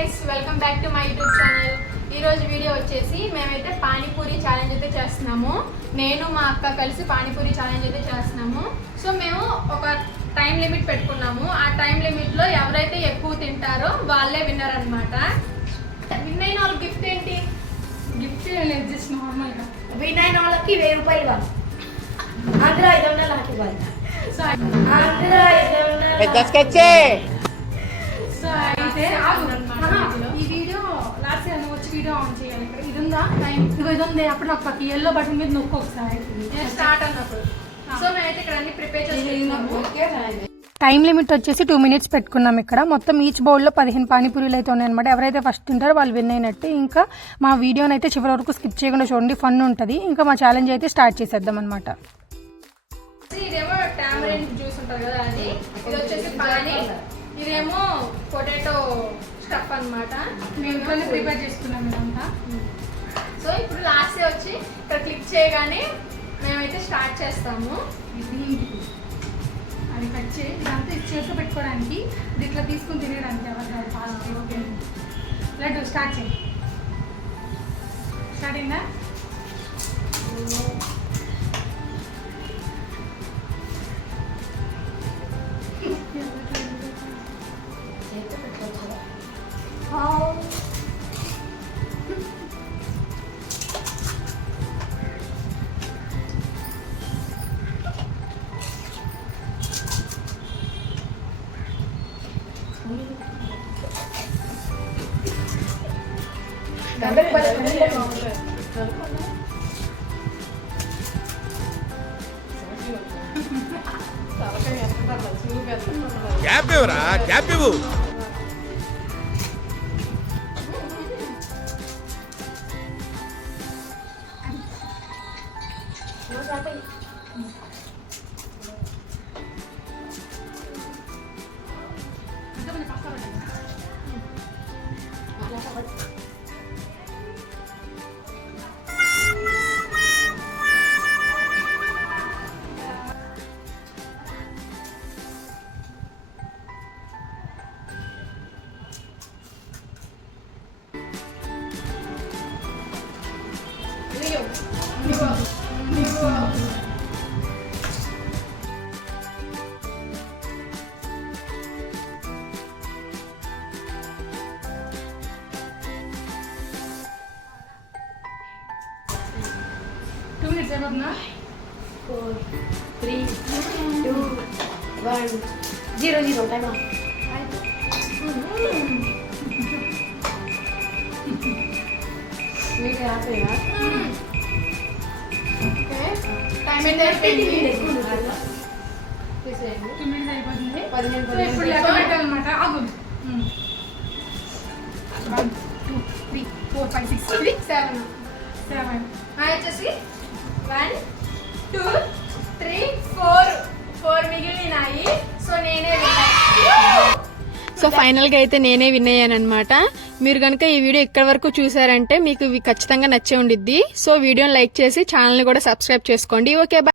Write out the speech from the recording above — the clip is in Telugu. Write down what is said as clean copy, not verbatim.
Guys, welcome back to my YouTube channel. ఈరోజు వీడియో వచ్చేసి మేమైతే పానీపూరి ఛాలెంజ్ అయితే చేస్తున్నాము. నేను మా అక్క కలిసి పానీపూరి ఛాలెంజ్ అయితే చేస్తున్నాము. సో మేము ఒక టైం లిమిట్ పెట్టుకున్నాము. ఆ టైం లిమిట్లో ఎవరైతే ఎక్కువ తింటారో వాళ్ళే విన్నర్ అనమాట. విన్ అయిన వాళ్ళ గిఫ్ట్ ఏంటి? గిఫ్ట్ లేదు, జస్ట్ నార్మల్గా విన్ అయిన వాళ్ళకి 1000 రూపాయలు ఇవ్వాలి. అందులో 500 నాకు ఇవ్వాలి. అందులో 500 పెద్ద స్కెచ్. సో అయితే ఈ వీడియో లాస్ట్ టైం వచ్చి వీడియో ఆన్ చేయాలి. ఇక్కడ ఇది ఉందా టైం? ఇది ఉంది. అప్పుడు నాకు పక్క ఎల్లో బటన్ మీద నొక్కు ఒకసారి స్టార్ట్ అన్నప్పుడు. సో మేమైతే ఇక్కడ అన్ని ప్రిపేర్ చేసి టైం లిమిట్ వచ్చేసి 2 minutes పెట్టుకున్నాం. ఇక్కడ మొత్తం ఈచ్ బౌల్లో 15 పానీపూరీలు అయితే ఉన్నాయన్నమాట. ఎవరైతే ఫస్ట్ తింటారో వాళ్ళు విన్ అయినట్టు. ఇంకా మా వీడియోని అయితే చివరి వరకు స్కిప్ చేయకుండా చూడండి, ఫన్ ఉంటుంది. ఇంకా మా ఛాలెంజ్ అయితే స్టార్ట్ చేసేద్దాం అనమాట. ఇదేమో టామరిన్ జ్యూస్ ఉంటుంది కదా, అది. ఇది వచ్చేసి పానీ, ఇదేమో పొటాటో స్టఫ్ అన్నమాట. మేము ఇంట్లోనే ప్రిపేర్ చేసుకున్నాం ఇదంతా. సో ఇప్పుడు లాస్ట్ వచ్చి ఇక్కడ క్లిక్ చేయగానే మేమైతే స్టార్ట్ చేస్తాము. అది కట్ చేయి. ఇదంతా చేతిలో పెట్టుకోవడానికి, ఇది ఇట్లా తీసుకుని తినేయడానికి. ఎవరు ఓకే, లడ్డు స్టార్ట్ చేయి. స్టార్ట్ అయిందా? గ్యాప్ ఇవ్వరా, గ్యాప్ ఇవ్వు. అయిపోతుందా? 4 3 2 1 0 టైం ఆఫ్. మీకు హ్యాపీగా ఓకే, టైం అయితే అయిపోయింది. తీసేయండి. 2 minutes అయిపోతుంది. 15 ఇప్పుడు లెక్క పెట్టాలన్నమాట. ఆగు. 1 2 3 4 5 6 7 7 వచ్చేసి 1 2 3 4 మిగిలినాయి. సో నేనే సో ఫైనల్గా అయితే నేనే విన్ అయ్యాను అనమాట. మీరు కనుక ఈ వీడియో ఇక్కడ వరకు చూసారంటే మీకు ఖచ్చితంగా నచ్చే ఉండిద్ది. సో వీడియోని లైక్ చేసి ఛానల్ని కూడా సబ్స్క్రైబ్ చేసుకోండి. Okay, bye.